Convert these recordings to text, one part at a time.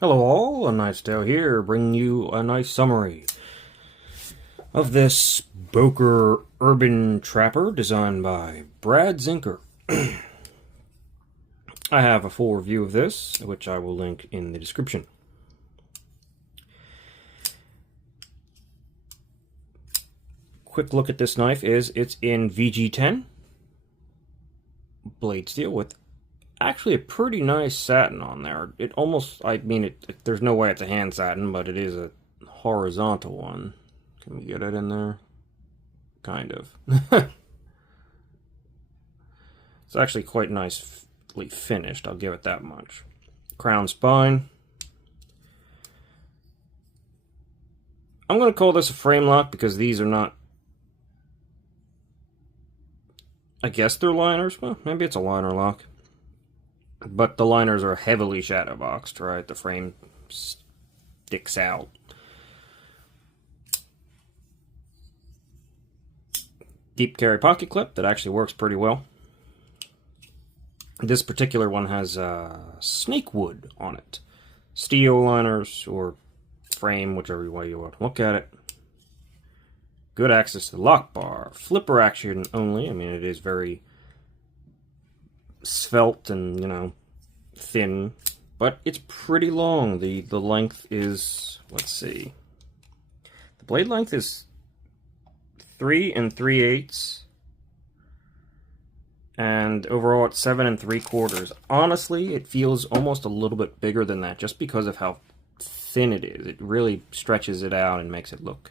Hello all, a Nice Tale here, bringing you a nice summary of this Boker Urban Trapper designed by Brad Zinker. I have a full review of this, which I will link in the description. Quick look at this knife is it's in VG10 blade steel with actually a pretty nice satin on there. It almost, there's no way it's a hand satin, but it is a horizontal one. Can we get it in there? Kind of. It's actually quite nicely finished, I'll give it that much. Crown spine. I'm going to call this a frame lock because these are not, I guess they're liners. Well, maybe it's a liner lock. But the liners are heavily shadow boxed, right? The frame sticks out. Deep carry pocket clip that actually works pretty well. This particular one has snake wood on it. Steel liners or frame, whichever way you want to look at it. Good access to the lock bar. Flipper action only. I mean, it is very svelte and, thin, but it's pretty long. The length is, let's see, the blade length is 3 3/8, and overall it's 7 3/4. Honestly, it feels almost a little bit bigger than that just because of how thin it is. It really stretches it out and makes it look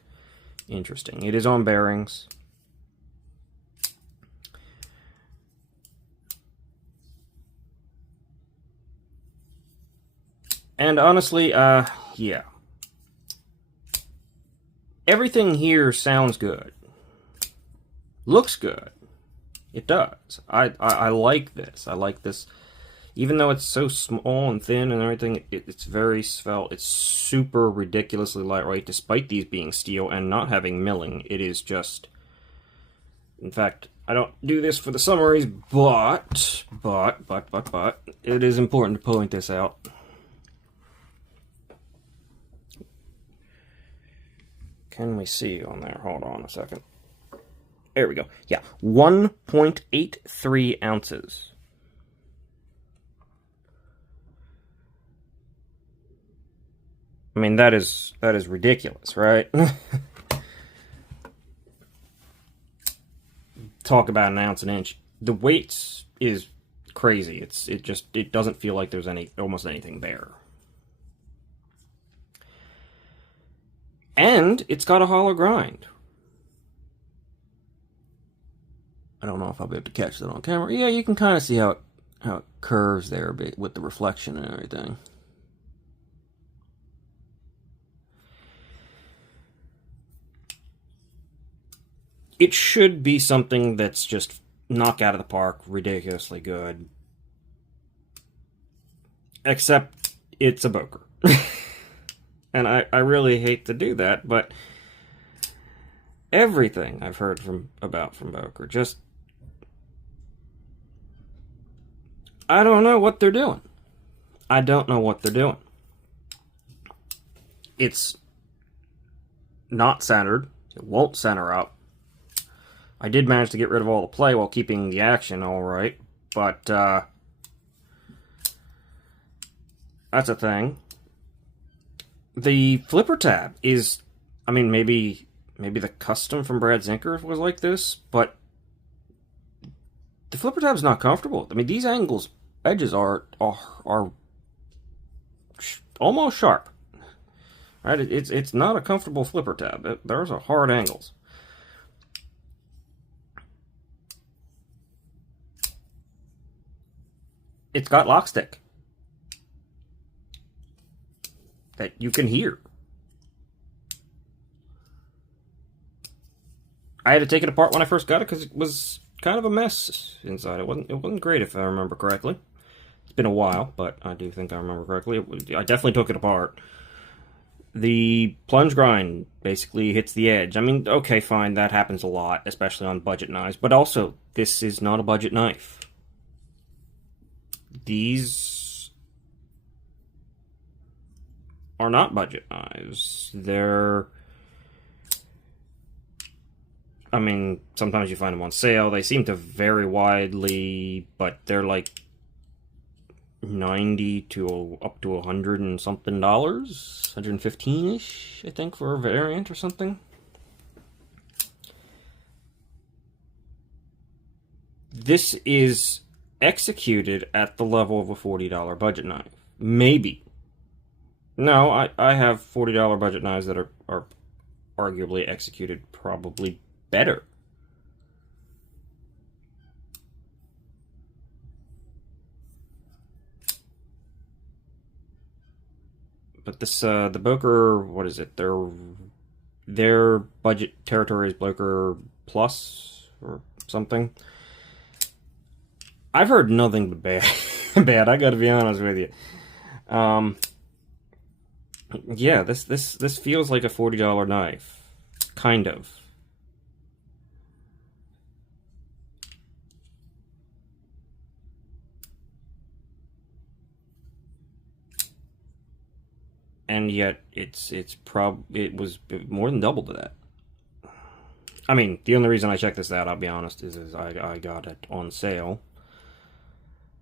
interesting. It is on bearings. And honestly, yeah. Everything here sounds good. Looks good. It does. I like this. I like this. Even though it's so small and thin and everything, it's very svelte. It's super ridiculously lightweight, despite these being steel and not having milling. It is just... In fact, I don't do this for the summaries, but, it is important to point this out. Can we see on there? Hold on a second. There we go. Yeah, 1.83 ounces. I mean, that is ridiculous, right? Talk about an ounce an inch. The weight is crazy. It doesn't feel like there's almost anything there. And it's got a hollow grind. I don't know if I'll be able to catch that on camera. Yeah, you can kind of see how it curves there a bit with the reflection and everything. It should be something that's just knock out of the park, ridiculously good. Except it's a Boker. And I really hate to do that, but everything I've heard from Boker, just... I don't know what they're doing. I don't know what they're doing. It's not centered. It won't center up. I did manage to get rid of all the play while keeping the action all right, but that's a thing. The flipper tab is, I mean, maybe the custom from Brad Zinker was like this, but the flipper tab is not comfortable. I mean, these edges are almost sharp. Right? It's not a comfortable flipper tab. Those are hard angles. It's got lock stick that you can hear. I had to take it apart when I first got it because it was kind of a mess inside. It wasn't great, if I remember correctly. It's been a while, but I do think I remember correctly. I definitely took it apart. The plunge grind basically hits the edge. I mean, okay, fine, that happens a lot, especially on budget knives. But also, this is not a budget knife. These are not budget knives. They're, I mean, sometimes you find them on sale. They seem to vary widely, but they're like 90 to up to 100 and something dollars, 115-ish, I think, for a variant or something. This is executed at the level of a $40 budget knife. Maybe. No, I have $40 budget knives that are arguably executed probably better. But this, the Boker, what is it? Their budget territory is Boker Plus or something. I've heard nothing but bad. I gotta be honest with you. Yeah, this feels like a $40 knife. Kind of. And yet it was more than double to that. I mean, the only reason I checked this out, I'll be honest, is I got it on sale.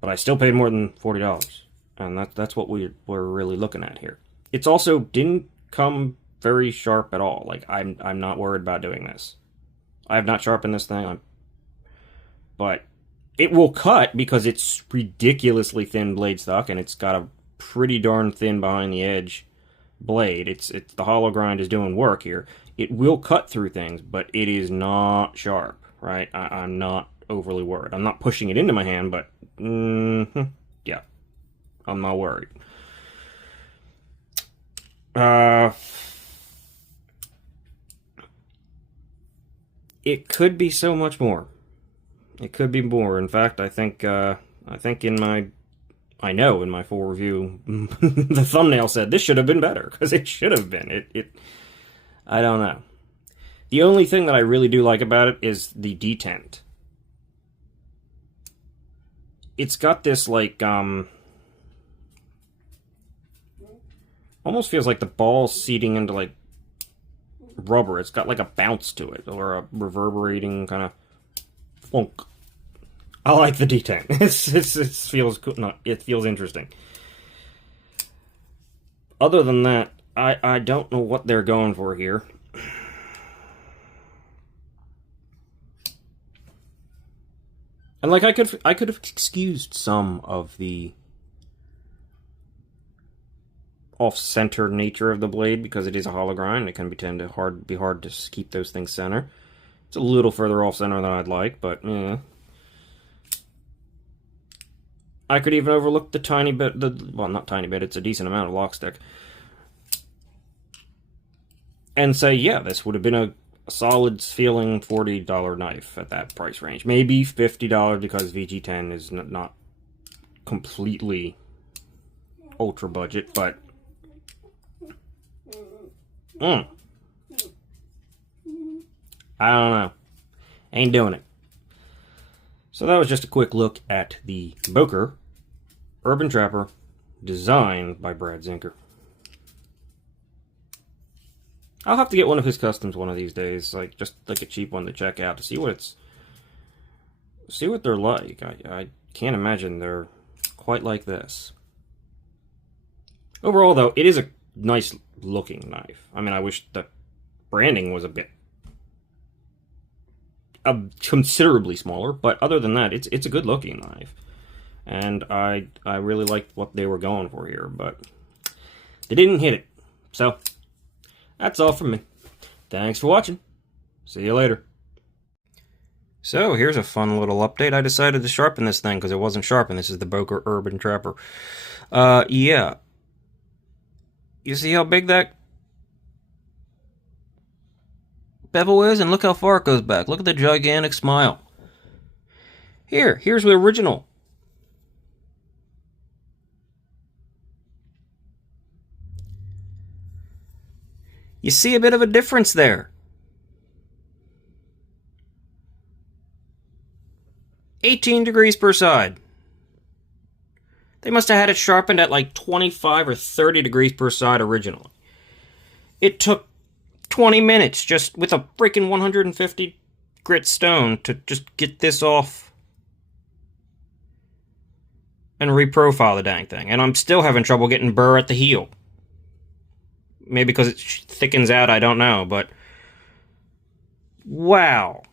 But I still paid more than $40, and that's what we're really looking at here. It's also didn't come very sharp at all. Like, I'm not worried about doing this. I have not sharpened this thing, but it will cut because it's ridiculously thin blade stock, and it's got a pretty darn thin behind the edge blade. It's the hollow grind is doing work here. It will cut through things, but it is not sharp, right? I'm not overly worried. I'm not pushing it into my hand, but yeah, I'm not worried. It could be so much more. It could be more. In fact, I think in my full review, the thumbnail said this should have been better, because it should have been. I don't know. The only thing that I really do like about it is the detent. It's got this, like, almost feels like the ball's seating into, like, rubber. It's got, like, a bounce to it, or a reverberating kind of funk. I like the detent. It feels cool. No, it feels interesting. Other than that, I don't know what they're going for here. And like I could have excused some of the off-center nature of the blade because it is a hollow grind. It can be hard to keep those things center. It's a little further off-center than I'd like, but yeah. I could even overlook the tiny bit, well, not tiny bit, it's a decent amount of lock stick, and say, yeah, this would have been a solid feeling $40 knife at that price range. Maybe $50 because VG10 is not completely ultra budget, but I don't know. Ain't doing it. So that was just a quick look at the Boker Urban Trapper, designed by Brad Zinker. I'll have to get one of his customs one of these days, like just like a cheap one to check out to see what they're like. I can't imagine they're quite like this. Overall, though, it is a nice looking knife. I mean, I wish the branding was considerably smaller, but other than that, it's a good looking knife, and I really liked what they were going for here, but they didn't hit it. So that's all from me. Thanks for watching. See you later. So here's a fun little update. I decided to sharpen this thing because it wasn't sharpened. This is the Boker Urban Trapper. Yeah. You see how big that bevel is? And look how far it goes back. Look at the gigantic smile. Here's the original. You see a bit of a difference there. 18 degrees per side. They must have had it sharpened at like 25 or 30 degrees per side originally. It took 20 minutes just with a freaking 150 grit stone to just get this off and reprofile the dang thing. And I'm still having trouble getting burr at the heel. Maybe because it thickens out, I don't know, but wow.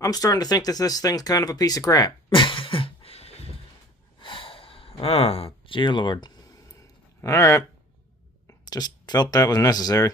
I'm starting to think that this thing's kind of a piece of crap. Oh, dear Lord. Alright. Just felt that was necessary.